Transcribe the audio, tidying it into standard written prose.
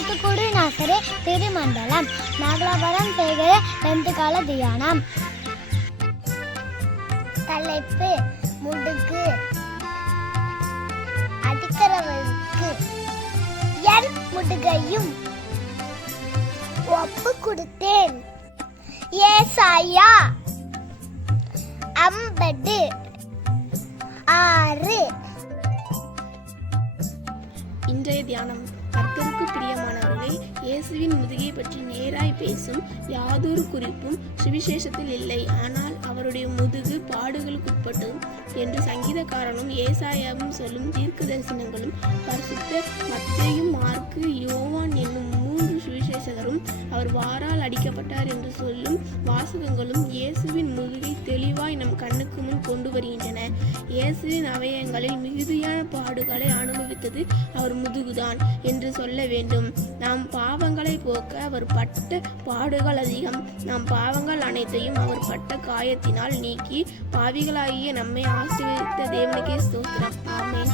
తూతుకుడి నసరే తిరుమండలం నాగలాపురం சேகர 10th கால தியானம். தலைப்பு முடுக்கு. அடிக்கிறவருக்கு என் முடுகையும் ஒப்பு கொடுத்தேன். ஏசாயா 56. இன்றைய தியானம். கர்த்தருக்கு பிரியமானவர்களே, இயேசுவின் முதுகை பற்றி நேராய் பேசும் யாதொரு குறிப்பும் சுவிசேஷத்தில் இல்லை. ஆனால் அவருடைய முதுகு பாடுகளுக்குட்பட்டது என்று சங்கீதக்காரனும் ஏசாயாவும் சொல்லும் தீர்க்க தரிசனங்களும் பரிசுத்த மத்தேயும் மார்க்கு யோவான் என்னும் 3 சுவிசேஷகரும் அவர் வாரால் அடிக்கப்பட்டார் என்று சொல்லும் வாசகங்களும் இயேசுவின் முதுகை தெளிவாய் நம் கண்ணுக்கு முன் கொண்டு வருகின்றன. இயேசுவின் அவயங்களில் மிகுதியான பாடுகளை அனுபவித்தது அவர் முதுகுதான் என்று சொல்ல வேண்டும். நாம் பாவங்களை போக்க அவர் பட்ட பாடுகள் அதிகம். நாம் பாவங்கள் அனைத்தையும் அவர் பட்ட காயத்தினால் நீக்கி பாவிகளாகிய நம்மை ஆசீர்வதித்த தேவனுக்கே ஸ்தோத்திரம். ஆமென்.